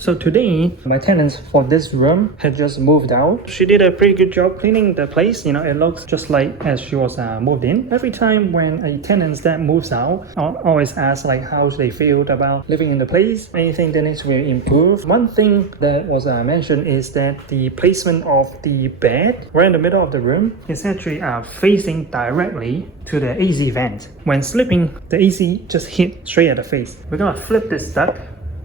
So today, my tenants for this room had just moved out. She did a pretty good job cleaning the place. You know, it looks just like as she was moved in. Every time when a tenant that moves out, I always ask like how they feel about living in the place, anything that needs to be improved. One thing that was mentioned is that the placement of the bed right in the middle of the room is actually facing directly to the AC vent. When sleeping, the AC just hit straight at the face. We're gonna flip this duct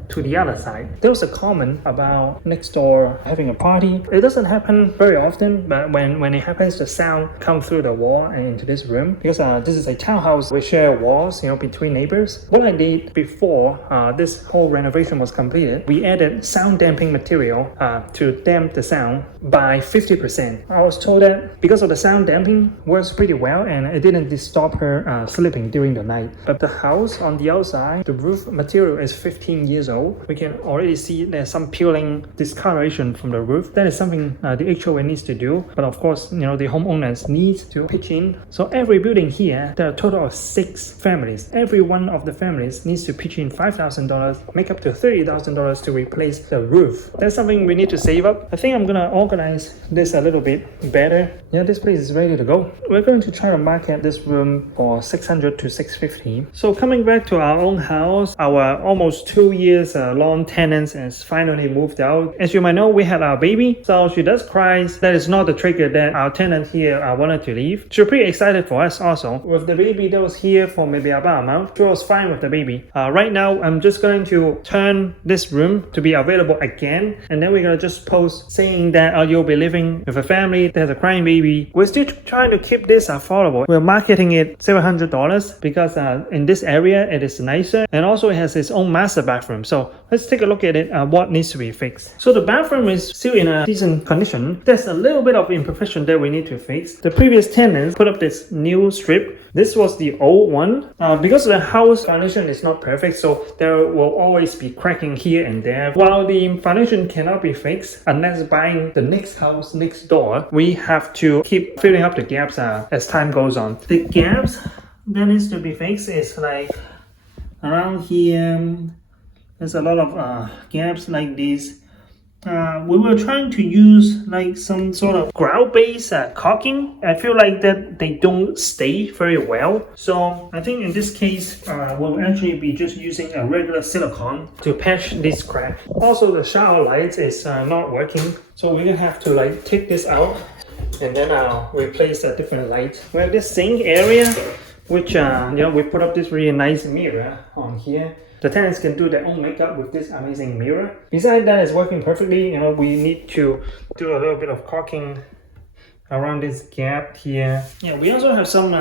to the other side. There was a comment about next door having a party. It doesn't happen very often, but when it happens, the sound comes through the wall and into this room. Because this is a townhouse, we share walls, you know, between neighbors. What I did before this whole renovation was completed, we added sound damping material to damp the sound by 50%. I was told that because of the sound damping works pretty well and it didn't disturb her sleeping during the night. But the house on the outside, the roof material is 15 years old. We can already see there's some peeling discoloration from the roof. That is something the HOA needs to do. But of course, you know, the homeowners need to pitch in. So every building here, there are a total of 6 families. Every one of the families needs to pitch in $5,000, make up to $30,000 to replace the roof. That's something we need to save up. I think I'm gonna organize this a little bit better. Yeah, this place is ready to go. We're going to try to market this room for $600 to $650. So coming back to our own house, our almost 2 years long tenants has finally moved out. As you might know, we had our baby, so she does cry. That is not the trigger that our tenant here wanted to leave. She was pretty excited for us also. With the baby that was here for maybe about a month, she was fine with the baby. Right now, I'm just going to turn this room to be available again, and then we're gonna just post saying that you'll be living with a family that has a crying baby. We're still trying to keep this affordable. We're marketing it $700 because in this area it is nicer, and also it has its own master bathroom. So let's take a look at it, what needs to be fixed. So the bathroom is still in a decent condition. There's a little bit of imperfection that we need to fix. The previous tenants put up this new strip. This was the old one. Because the house foundation is not perfect, so there will always be cracking here and there. While the foundation cannot be fixed unless buying the next house next door, we have to keep filling up the gaps as time goes on. The gaps that needs to be fixed is like around here. There's a lot of gaps like this. We were trying to use like some sort of grout-based caulking. I feel like that they don't stay very well. So I think in this case, we'll actually be just using a regular silicone to patch this crack. Also, the shower lights is not working. So we're gonna have to like take this out and then replace a different light. We have this sink area, which you know, we put up this really nice mirror on here. The tenants can do their own makeup with this amazing mirror. Besides that, it's working perfectly. You know, we need to do a little bit of caulking around this gap here. Yeah, we also have some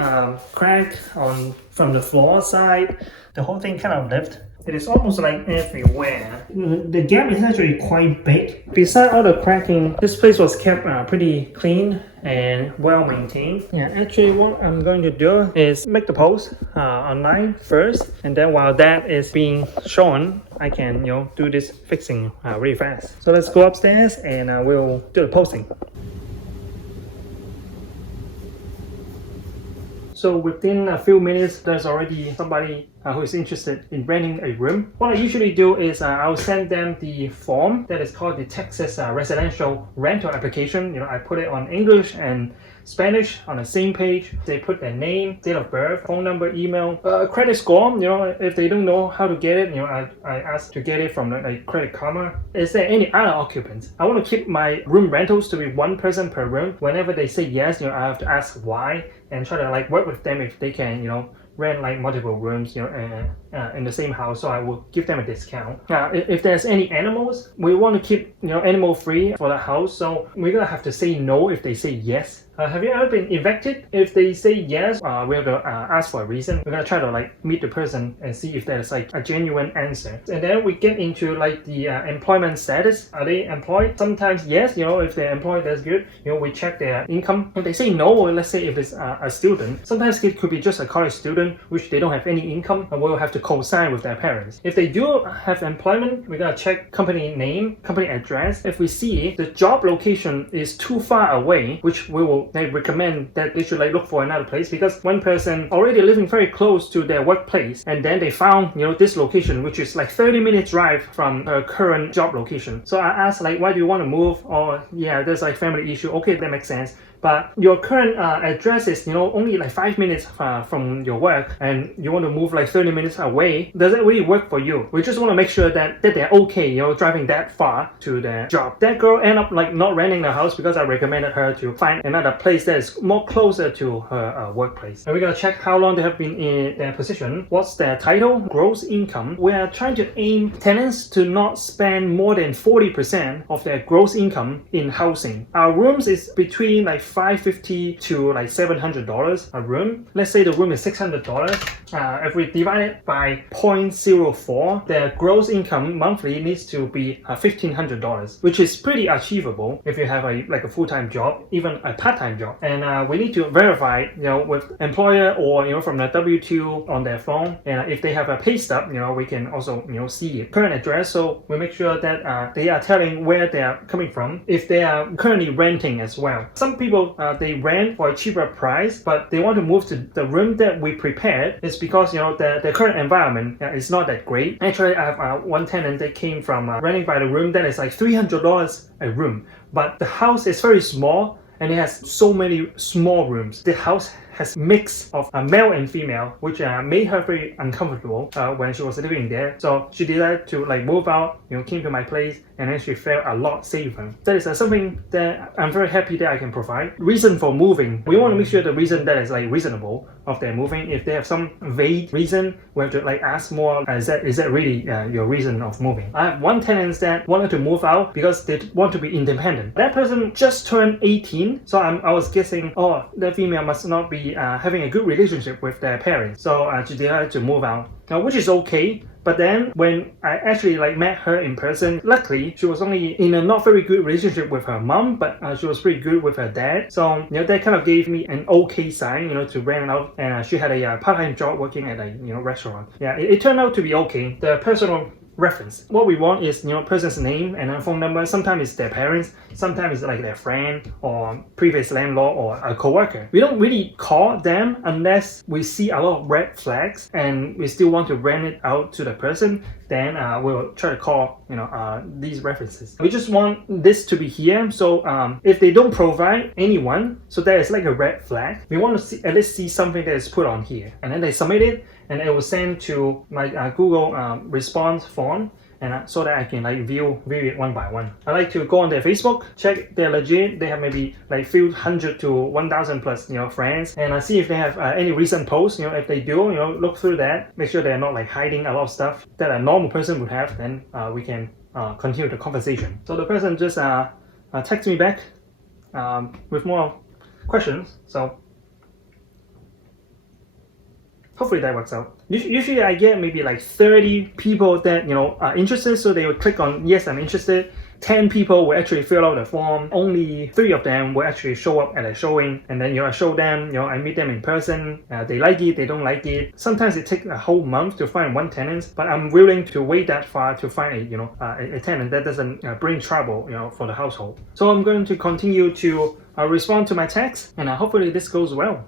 crack from the floor side. The whole thing kind of left. It is almost like everywhere. The gap is actually quite big. Besides all the cracking, this place was kept pretty clean and well maintained. Yeah, actually what I'm going to do is make the post online first, and then while that is being shown, I can, you know, do this fixing really fast. So let's go upstairs and we'll do the posting. So within a few minutes, there's already somebody who is interested in renting a room. What I usually do is I'll send them the form that is called the Texas Residential Rental Application. You know, I put it on English and Spanish on the same page. They put their name, date of birth, phone number, email, credit score. You know, if they don't know how to get it, you know, I ask to get it from like Credit Karma. Is there any other occupants? I want to keep my room rentals to be 1 person per room. Whenever they say yes, you know, I have to ask why and try to like work with them if they can, you know, rent like multiple rooms, you know, in the same house. So I will give them a discount. If there's any animals, we want to keep, you know, animal free for the house. So we're gonna have to say no if they say yes. Have you ever been evicted? If they say yes, we have to ask for a reason. We're gonna try to like meet the person and see if there's like a genuine answer. And then we get into like the employment status. Are they employed? Sometimes yes, you know, if they're employed, that's good. You know, we check their income. If they say no, or let's say if it's a student, sometimes it could be just a college student which they don't have any income, and we'll have to co-sign with their parents. If they do have employment, we're gonna check company name, company address. If we see the job location is too far away, which we will people they recommend that they should like look for another place, because one person already living very close to their workplace, and then they found this location which is like 30 minutes drive from her current job location. So I asked like, why do you want to move? Or yeah, there's like family issue. Okay, that makes sense. But your current address is only like 5 minutes from your work, and you want to move like 30 minutes away. Does that really work for you? We just want to make sure that they're okay driving that far to their job. That girl ended up like not renting the house because I recommended her to find another place that is more closer to her workplace. And we're gonna check how long they have been in their position. What's their title? Gross income. We are trying to aim tenants to not spend more than 40% of their gross income in housing. Our rooms is between like $550 to like $700 a room. Let's say the room is $600. If we divide it by 0.04, their gross income monthly needs to be $1,500, which is pretty achievable if you have a full-time job, even a part-time job. And we need to verify, with employer or from the W2 on their phone. And if they have a pay stub, we can also see it. Current address, so we make sure that they are telling where they are coming from. If they are currently renting as well. Some people they rent for a cheaper price, but they want to move to the room that we prepared. It's because the current environment is not that great. Actually, I have one tenant that came from renting by the room that is like $300 a room, but the house is very small and it has so many small rooms. The house has mix of male and female, which made her very uncomfortable when she was living there. So she decided to like move out, came to my place, and then she felt a lot safer. That is something that I'm very happy that I can provide. Reason for moving. We want to make sure the reason that is like reasonable of their moving. If they have some vague reason, we have to like ask more, is that really your reason of moving? I have one tenant that wanted to move out because they want to be independent. That person just turned 18, so I was guessing, oh, that female must not be having a good relationship with their parents. So she decided to move out, which is okay. But then when I actually like met her in person, luckily she was only in a not very good relationship with her mom, but she was pretty good with her dad. So that kind of gave me an okay sign, to rent out. And she had a part-time job working at a restaurant. Yeah, it turned out to be okay. The personal reference. What we want is person's name and a phone number. Sometimes it's their parents, sometimes it's like their friend or previous landlord or a co-worker. We don't really call them unless we see a lot of red flags and we still want to rent it out to the person. Then we'll try to call these references. We just want this to be here. So if they don't provide anyone, so that is like a red flag. We want to at least see something that is put on here, and then they submit it, and it will send to my Google response form, and so that I can like view it one by one. I like to go on their Facebook, check they're legit. They have maybe like few hundred to 1,000 plus friends, and see if they have any recent posts. If they do, look through that, make sure they're not like hiding a lot of stuff that a normal person would have. Then we can continue the conversation. So the person just text me back with more questions. So hopefully that works out. Usually I get maybe like 30 people that are interested, so they will click on yes, I'm interested. 10 people will actually fill out the form. Only 3 of them will actually show up at a showing, and then I show them, I meet them in person. They like it, they don't like it. Sometimes it takes a whole month to find one tenant, but I'm willing to wait that far to find a tenant that doesn't bring trouble for the household. So I'm going to continue to respond to my text, and hopefully this goes well.